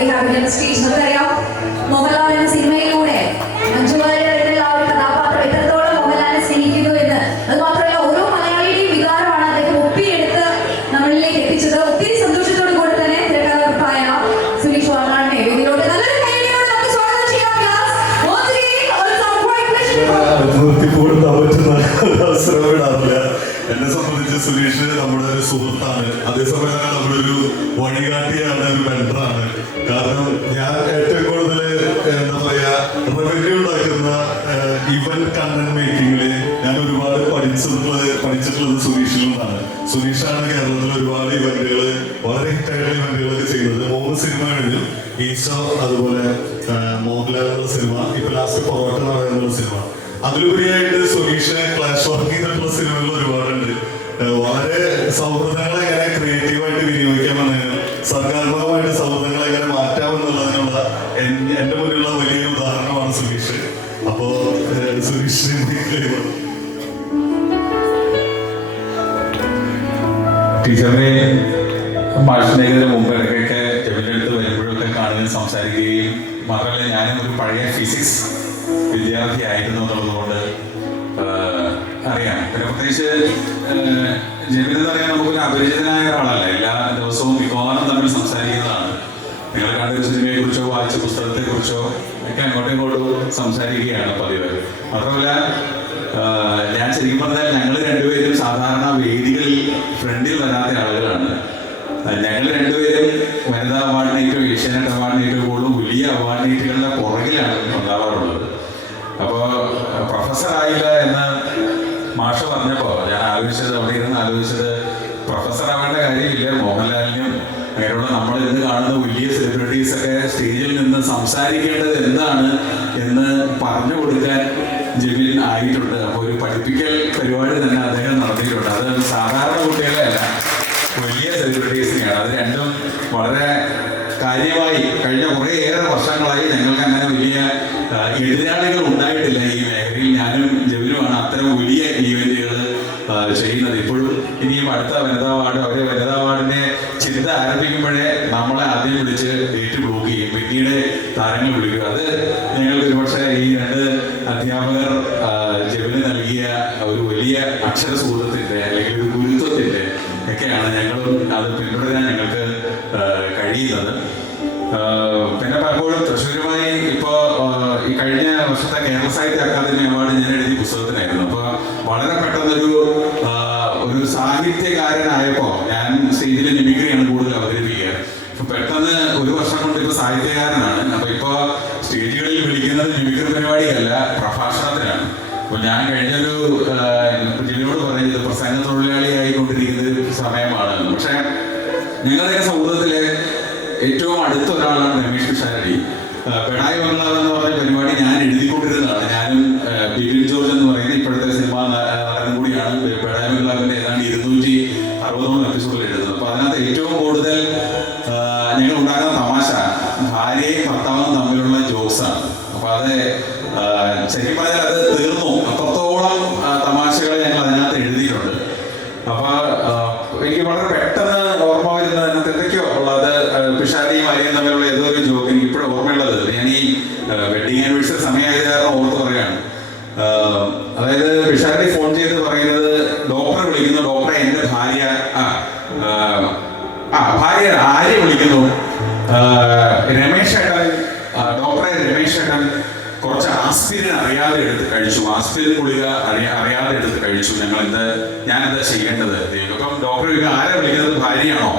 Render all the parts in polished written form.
we have in the stage. നമുക്കറിയാം മോഹൻലാൽ എന്ന സിനിമയിലൂടെ മഞ്ജു വാര്യർ എന്നുള്ള ആ ഒരു കഥാപാത്രം എത്രത്തോളം മോഹൻലാലിനെ സ്നേഹിക്കുന്നു എന്ന്. അത് മാത്രമല്ല ഓരോ മലയാളിയുടെയും വികാരമാണ് അദ്ദേഹം ഒപ്പിയെടുത്ത് നമ്മളിലേക്ക് എത്തിച്ചത്. ഒത്തിരി സന്തോഷത്തോടു കൂടി തന്നെ തിരക്കഥാകൃത്തായ സുരേഷ് വാളാറിനെ വേദിയിലോട്ട് നല്ലൊരു കൈയടിയോടെ നമുക്ക് സ്വാഗതം ചെയ്യാം. എന്നെ സംബന്ധിച്ച് സുരേഷ് നമ്മുടെ ഒരു സുഹൃത്താണ്, അതേസമയം തന്നെ നമ്മുടെ ഒരു വഴികാട്ടിയാണ്, ഒരു മെന്ററാണ്. കാരണം ഞാൻ ഏറ്റവും കൂടുതൽ എന്താ പറയാ റവന്യൂ ഉണ്ടാക്കുന്ന ഇവന്റ് കണ്ടന്റ് മേക്കിങ്ങില് ഞാൻ ഒരുപാട് പഠിച്ചിട്ടുള്ളത് സുരേഷിൽ നിന്നാണ്. സുരേഷാണ് കേരളത്തിൽ ഒരുപാട് ഇവന്റുകൾ, വളരെ ഹിറ്റായിട്ടുള്ള ഇവന്റുകളൊക്കെ ചെയ്യുന്നത്. 3 സിനിമ കഴിഞ്ഞു, ഈശോ, അതുപോലെ മോഹൻലാൽ എന്നുള്ള സിനിമ, ഇപ്പൊ ലാസ്റ്റ് പൊറോട്ട എന്ന് പറയുന്ന സിനിമ. അതിലുപരിയായിട്ട് സുരേഷിനെ ക്ലാഷ് വർക്ക് ചെയ്തിട്ടുള്ള സിനിമകൾ ഒരുപാടുണ്ട്. വളരെ സൗഹൃദങ്ങളെ എങ്ങനെ ക്രിയേറ്റീവായിട്ട് വിനിയോഗിക്കാമെന്നതിനും സർഗാത്മകമായിട്ട് സൗഹൃദങ്ങളെ എങ്ങനെ മാറ്റാമെന്നുള്ളതിനുള്ള എന്റെ മുന്നിലുള്ള വലിയ ഉദാഹരണമാണ് സുരേഷ്. അപ്പോ സുരേഷിനെ ടീച്ചറിനെ മാഷിനേക്കതിന് മുമ്പ് ഇടയ്ക്കൊക്കെ ജെബിൻ്റെ അടുത്ത് വരുമ്പോഴൊക്കെ കാണുകയും സംസാരിക്കുകയും, മാത്രമല്ല ഞാനും ഒരു പഴയ ഫിസിക്സ് വിദ്യാർത്ഥി ആയിരുന്നു എന്നുള്ളത് കൊണ്ട് അറിയാം. പിന്നെ പ്രത്യേകിച്ച് ജെബിൻ എന്ന് പറയാൻ നമുക്കൊരു അപരിചിതനായ ഒരാളല്ല. എല്ലാ ദിവസവും മിക്കവാറും തമ്മിൽ സംസാരിക്കുന്നതാണ്. നിങ്ങൾ കണ്ട സിനിമയെ കുറിച്ചോ വായിച്ച പുസ്തകത്തെ കുറിച്ചോ ഒക്കെ അങ്ങോട്ടും ഇങ്ങോട്ടും സംസാരിക്കുകയാണ് പതിവ്. മാത്രമല്ല ഞാൻ ശരിക്കും പറഞ്ഞാൽ ഞങ്ങൾ രണ്ടുപേരും സാധാരണ വേദികളിൽ ഫ്രണ്ടിൽ വരാത്ത ആളുകളാണ്. ഞങ്ങൾ രണ്ടുപേരും വനിതാ അവാർഡിനേറ്റോ ഏഷ്യാനെറ്റ് അവാർഡിനേറ്റോ പോലും വലിയ അവാർഡിനേറ്റുകളുടെ പുറകിലാണ് ഉണ്ടാവാറുള്ളത്. അപ്പോൾ പ്രൊഫസർ ആയില്ല എന്ന് മാഷ് പറഞ്ഞപ്പോൾ ഞാൻ ആലോചിച്ചത്, അവിടെ ഇരുന്ന് ആലോചിച്ചത്, പ്രൊഫസർ ആവേണ്ട കാര്യമില്ല. മോഹൻലാലിനും അങ്ങനെയുള്ള നമ്മൾ ഇന്ന് കാണുന്ന വലിയ സെലിബ്രിറ്റീസൊക്കെ സ്റ്റേജിൽ നിന്ന് സംസാരിക്കേണ്ടത് എന്താണ് എന്ന് പറഞ്ഞു കൊടുക്കാൻ ജെബിൻ ആയിട്ടുണ്ട്. അപ്പോൾ ഒരു പഠിപ്പിക്കൽ പരിപാടി തന്നെ അദ്ദേഹം നടത്തിയിട്ടുണ്ട്. അത് സാധാരണ കുട്ടികളെയല്ല, വലിയ സെലിബ്രിറ്റീസിനെയാണ്. അത് രണ്ടും വളരെ കാര്യമായി കഴിഞ്ഞ കുറേയേറെ വർഷങ്ങളായി ഞങ്ങൾക്ക് അങ്ങനെ വലിയ എതിരാളികൾ ഉണ്ടായിട്ടില്ല ഈ മേഖലയിൽ. ഞാനും ജെബിനുമാണ് അത്തരം വലിയ ഈവെന്റുകൾ ചെയ്യുന്നത്. ഇപ്പോഴും ഇനിയും അടുത്ത വനിതാ അവാർഡ്, അവരെ വനിതാ അവാർഡിനെ ചിന്ത ആരംഭിക്കുമ്പോഴേ നമ്മളെ ആദ്യം വിളിച്ച് ഡേറ്റ് ബ്ലോക്ക് ചെയ്യും, പിന്നീട് താരങ്ങൾ വിളിക്കുക. അത് ഞങ്ങൾക്ക് ഒരുപക്ഷെ ഈ 2 അധ്യാപകർ ജെബിന് നൽകിയ ഒരു വലിയ അക്ഷരസൂത്രത്തിന്റെ അല്ലെങ്കിൽ ഒരു ഗുരുത്വത്തിന്റെ ഒക്കെയാണ് ഞങ്ങളും അത് പിന്തുടരാൻ ഞങ്ങൾക്ക് കഴിയുന്നത്. പിന്നെ പലപ്പോഴും തൃശ്ശൂരുമായി ഇപ്പോൾ ഈ കഴിഞ്ഞ വർഷത്തെ കേരള സാഹിത്യ അക്കാദമി അവാർഡ് ഞാൻ എഴുതിയ പുസ്തകത്തിനായിരുന്നു. അപ്പോൾ വളരെ പെട്ടെന്നൊരു സാഹിത്യകാരനായപ്പോൾ ഞാൻ സ്റ്റേജിൽ മിമിക്രിയാണ് കൂടുതൽ അവതരിപ്പിക്കുക. അപ്പൊ പെട്ടെന്ന് ഒരു വർഷം കൊണ്ട് ഇപ്പൊ സാഹിത്യകാരനാണ്. അപ്പൊ ഇപ്പൊ സ്റ്റേജുകളിൽ വിളിക്കുന്നത് മിമിക്രി പരിപാടിയല്ല, പ്രഭാഷണത്തിനാണ്. അപ്പൊ ഞാൻ കഴിഞ്ഞൊരു ജില്ലയോട് പറയുന്നത് പ്രസംഗ തൊഴിലാളിയായിക്കൊണ്ടിരിക്കുന്ന ഒരു സമയമാണ്. പക്ഷെ ഞങ്ങളുടെയൊക്കെ സൗഹൃദത്തിലെ ഏറ്റവും അടുത്ത ഒരാളാണ് രമേഷ് പിഷാരടി. പെടായി ബംഗ്ലാവ് എന്ന് പറഞ്ഞ പരിപാടി ഞാൻ എഴുതിക്കൊണ്ടിരുന്നതാണ്. ഞാനും ബിപിൻ ജോർജ് എന്ന് പറയുന്ന ഇപ്പോഴത്തെ സിനിമ നടനും കൂടിയാണ് പെടായി ബംഗ്ലാവിന്റെ ഏതാണ്ട് 260 എപ്പിസോഡിൽ എഴുതുന്നത്. അപ്പൊ അതിനകത്ത് ഏറ്റവും കൂടുതൽ ഞങ്ങൾ ഉണ്ടാക്കുന്ന തമാശ ഭാര്യയും ഭർത്താവും തമ്മിലുള്ള ജോക്സാണ്. അപ്പൊ അത് ശരിക്കും പറഞ്ഞാൽ അത് തീർന്നു, അത്രത്തോളം തമാശകൾ ഞങ്ങൾ അതിനകത്ത് എഴുതിയിട്ടുണ്ട്. അപ്പൊ എനിക്ക് വളരെ പെട്ടെന്ന് ഓർമ്മ വരുന്നത് അതിനകത്ത് എന്തൊക്കെയോ ഉള്ളത്, പിഷാരിയും ഭാര്യയും തമ്മിലുള്ള ഏതോ ഒരു ജോക്ക് എനിക്ക് ഇപ്പോഴും ഓർമ്മയുള്ളത്. ഞാൻ ഈ വെഡിങ് ആനിവേഴ്സറി സമയമായത് കാരണം ഓർത്ത് പറയാണ്. അതായത് പിഷാരി ഫോൺ ചെയ്ത് പറയുന്നത്, ഡോക്ടറെ വിളിക്കുന്നു, ഡോക്ടറെ എന്റെ ഭാര്യ ഭാര്യ ആര്യ വിളിക്കുന്നു, രമേശ് ഏട്ടൻ, ഡോക്ടറെ രമേശ് ഏട്ടൻ കുറച്ച് ആസ്പിരിൻ അറിയാതെ എടുത്ത് കഴിച്ചു, ആസ്പിരിൻ ഗുളിക അറിയാതെ എടുത്ത് കഴിച്ചു, ഞാനെന്താ ചെയ്യേണ്ടത്? അപ്പം ഡോക്ടർ ആരെ വിളിക്കുന്നത്? ഭാര്യയാണോ?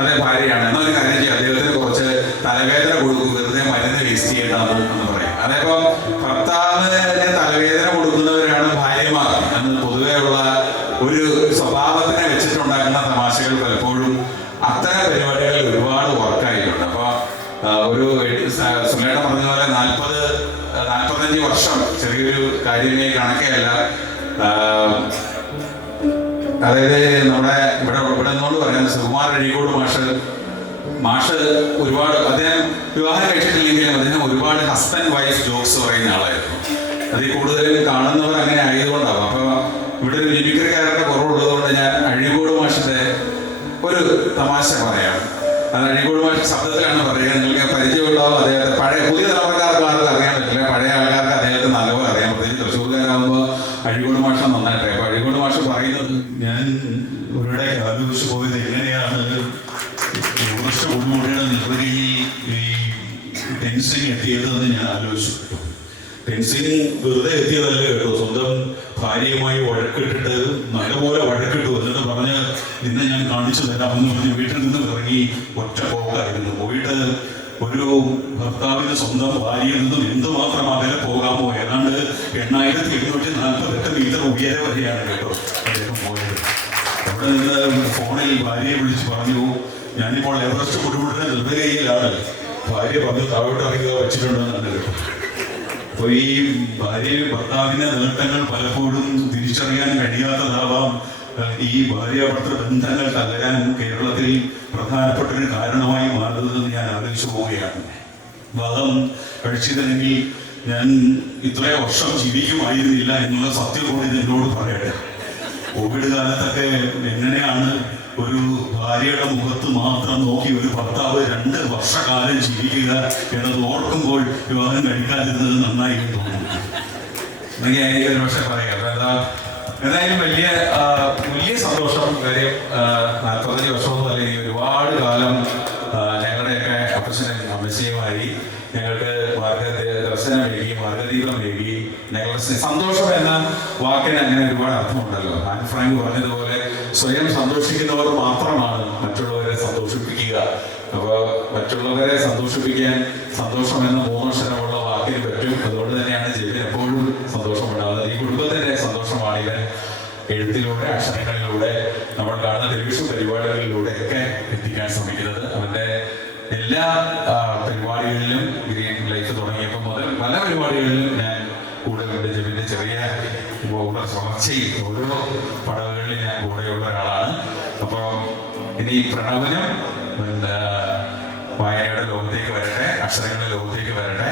അതെ ഭാര്യയാണ്. എന്നൊരു കാര്യം ചെയ്യും, അദ്ദേഹത്തിന് കുറച്ച് തലവേദന കൊടുക്കും, വെറുതെ മരുന്ന് വേസ്റ്റ് ചെയ്യേണ്ടതെന്ന് പറയാം. അതേപ്പോ ഭർത്താവിന് തലവേദന കൊടുക്കുന്നവരാണ് ഭാര്യമാർ എന്ന് പൊതുവെ ഉള്ള ഒരു സ്വഭാവത്തിനെ വെച്ചിട്ടുണ്ടാക്കുന്ന തമാശകൾ പലപ്പോഴും അത്തരം പരിപാടികളിൽ ഒരുപാട് വർക്കായിട്ടുണ്ട്. അപ്പൊ ഒരു സുലേട്ട പറഞ്ഞ പോലെ 40-45 വർഷം ചെറിയൊരു കാര്യമേ കണക്കെയല്ല. അതായത് നമ്മുടെ ഇവിടെ നിന്നുകൊണ്ട് പറയാം, സുകുമാർ അഴീക്കോട് മാഷ് ഒരുപാട്, അദ്ദേഹം വിവാഹം കഴിച്ചിട്ടില്ലെങ്കിലും അദ്ദേഹം ഒരുപാട് ഹസ്ബൻഡ് വൈഫ് ജോക്സ് പറയുന്ന ആളായിരുന്നു. അതിൽ കൂടുതലും കാണുന്നവർ അങ്ങനെ ആയതുകൊണ്ടാവും. അപ്പൊ ഇവിടെ ഒരു മിമിക്രിക്കാരുടെ കുറവുള്ളത് കൊണ്ട് ഞാൻ അഴീക്കോട് മാഷിന്റെ ഒരു തമാശ പറയാം. അത് അഴീക്കോട് മാഷ് ശബ്ദത്തിലാണ് പറയുക. നിങ്ങൾക്ക് പരിചയമുണ്ടാവും അദ്ദേഹത്തെ. പുതിയ തലമുറക്കാർക്ക് ആർക്കും അറിയാൻ പറ്റില്ല, പഴയ ആൾക്കാർക്ക് അദ്ദേഹത്തെ നല്ലപോലെ അറിയാം. പ്രത്യേകിച്ച് തൃശ്ശൂർക്കാരാകുമ്പോൾ അഴീക്കോട് മാഷ നന്നായിട്ട്. അപ്പൊ അഴീക്കോട് മാഷ് പറയുന്നത്, ഞാൻ ഒരിടെ ആലോചിച്ച് പോയത് എങ്ങനെയാണ് കുടുംബയുടെ നിർവഹിയിൽ ഈ ടെൻസിങ് എത്തിയതെന്ന് ഞാൻ ആലോചിച്ചു. ടെൻസിങ് വെറുതെ എത്തിയതല്ല കേട്ടോ. സ്വന്തം ഭാര്യയുമായി വഴക്കിട്ടിട്ട് നല്ലപോലെ വഴക്കിട്ടു. എന്നിട്ട് പറഞ്ഞ് നിന്നെ ഞാൻ കാണിച്ചു തരാമെന്ന് പറഞ്ഞ് വീട്ടിൽ നിന്ന് ഇറങ്ങി ഒറ്റ പോകായിരുന്നു. പോയിട്ട് ഒരു ഭർത്താവിന് സ്വന്തം ഭാര്യയിൽ നിന്നും എന്തുമാത്രം അകലെ പോകാമോ, ഏതാണ്ട് 8748 മീറ്റർ ഉയരെ വരെയാണ് കേട്ടോ അദ്ദേഹം പോയത്. അവിടെ നിന്ന് ഫോണിൽ ഭാര്യയെ വിളിച്ച് പറഞ്ഞു, ഞാനിപ്പോൾ എവറസ്റ്റ് കുടുംബത്തിന്റെ നിർദ്ദയിലാണ്. ഭാര്യ പറഞ്ഞു താഴോട്ട് ഇറങ്ങുക വെച്ചിട്ടുണ്ടെന്നാണ് കേട്ടോ. അപ്പോൾ ഈ ഭർത്താവിന്റെ നേട്ടങ്ങൾ പലപ്പോഴും തിരിച്ചറിയാൻ കഴിയാത്തതാവാം ഈ ഭാര്യാഭർത്തൃ ബന്ധങ്ങൾ തകരാൻ കേരളത്തിൽ പ്രധാനപ്പെട്ട ഒരു കാരണമായി മാറുന്നതെന്ന് ഞാൻ ആലോചിച്ചു പോവുകയാണ്. വാദം കഴിച്ചിരുന്നെങ്കിൽ ഞാൻ ഇത്രയും വർഷം ജീവിക്കുമായിരുന്നില്ല എന്നുള്ള സത്യം കൂടി എന്നോട് പറയട്ടെ. കോവിഡ് കാലത്തൊക്കെ എങ്ങനെയാണ് ഒരു ഭാര്യയുടെ മുഖത്ത് മാത്രം നോക്കി ഒരു ഭർത്താവ് 2 വർഷക്കാലം ജീവിക്കുക എന്നത് ഓർക്കുമ്പോൾ വിവാഹം കഴിക്കാതിരുന്നത് നന്നായി തോന്നുന്നു. എനിക്ക് ഒരു പക്ഷേ പറയാം. എന്തായാലും വലിയ സന്തോഷം. കാര്യം 45 വർഷമൊന്നും അല്ലെങ്കിൽ ഒരുപാട് കാലം ഞങ്ങളുടെയൊക്കെ അപ്പച്ചനും അമ്മച്ചയുമായി ഞങ്ങൾക്ക് ദർശനമേകി, മാർഗദീപമേകി, ഞങ്ങളുടെ സന്തോഷം എന്ന വാക്കിന് അങ്ങനെ ഒരുപാട് അർത്ഥമുണ്ടല്ലോ. ആൻ ഫ്രാങ്ക് പറഞ്ഞതുപോലെ സ്വയം സന്തോഷിക്കുന്നവർ മാത്രമാണ് മറ്റുള്ളവരെ സന്തോഷിപ്പിക്കുക. അപ്പോൾ മറ്റുള്ളവരെ സന്തോഷിപ്പിക്കാൻ സന്തോഷം എന്ന 3 അക്ഷരമുള്ള വാക്കിന് പറ്റും. അതുകൊണ്ട് തന്നെയാണ് ജീവിതം എപ്പോഴും സന്തോഷമുണ്ടാകുന്നത്. ഈ കുടുംബത്തിന്റെ സന്തോഷമാണ് ഇവൻ എഴുത്തിലൂടെ, അക്ഷരങ്ങളിലൂടെ, നമ്മൾ കാണുന്ന ടെലിവിഷൻ പരിപാടികളിലൂടെ ഒക്കെ എത്തിക്കാൻ ശ്രമിക്കുന്നത്. അവന്റെ എല്ലാ പരിപാടികളിലും ഗ്രീൻ ലൈഫ് തുടങ്ങിയപ്പോൾ മുതൽ പല പരിപാടികളിലും ഞാൻ കൂടെ കണ്ട് ജെബിന്റെ ചെറിയ വളർച്ചയിൽ ഓരോ പടവുകളിൽ ഞാൻ കൂടെയുള്ള ഒരാളാണ്. അപ്പോൾ ഇനി പ്രണവനും വായനയുടെ ലോകത്തേക്ക് വരട്ടെ, അക്ഷരങ്ങളുടെ ലോകത്തേക്ക് വരട്ടെ.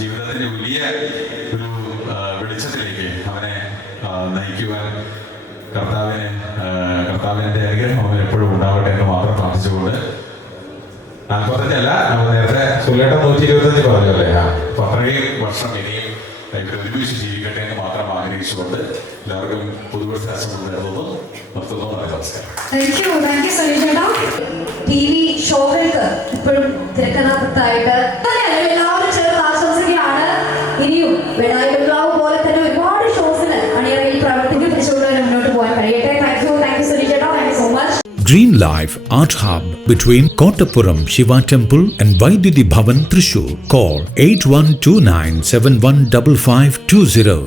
ജീവിതത്തിന്റെ വലിയ ഒരു വെളിച്ചത്തിലേക്ക് അവനെ നയിക്കുവാൻ കർത്താവിന്റെ അനുഗ്രഹം അവൻ എപ്പോഴും ഉണ്ടാവട്ടെ എന്ന് മാത്രം പ്രാർത്ഥിച്ചുകൊണ്ട് 45 അല്ല, നമ്മൾ നേരത്തെ സുല്ലേട്ടൻ 125 പറഞ്ഞല്ലേ. അപ്പൊ അത്രയും വർഷം ഇനിയും ഒരുമിച്ച് ജീവിക്കട്ടെ എന്ന് മാത്രം ആഗ്രഹിച്ചുകൊണ്ട് എല്ലാവർക്കും പുതുവർഷ ആശംസകൾ നേർന്നു നിർത്തുന്നു. നമസ്കാരം. താങ്ക് യു സനീഷ് ചേട്ടാ. TV ഷോകൾക്ക് ഇപ്പോഴും തിരക്കഥാകൃത്തായിട്ട് എല്ലാവരും ചേർന്ന് ആശംസിക്കുകയാണ്. ഇനിയും വെടായി ബംഗ്ലാവ് പോലെ തന്നെ ഒരുപാട് ഷോസിന് അണിയറയിൽ പ്രവർത്തിക്കും. തിരിച്ചുകൊണ്ടുവരെ മുന്നോട്ട് പോകാൻ കഴിയട്ടെ. താങ്ക് യു സനീഷ് ചേട്ടാ. Thank you so much. Green Life Art Hub between Kottapuram Shiva Temple and Vaidudi Bhavan, Thrissur. Call 8129715520.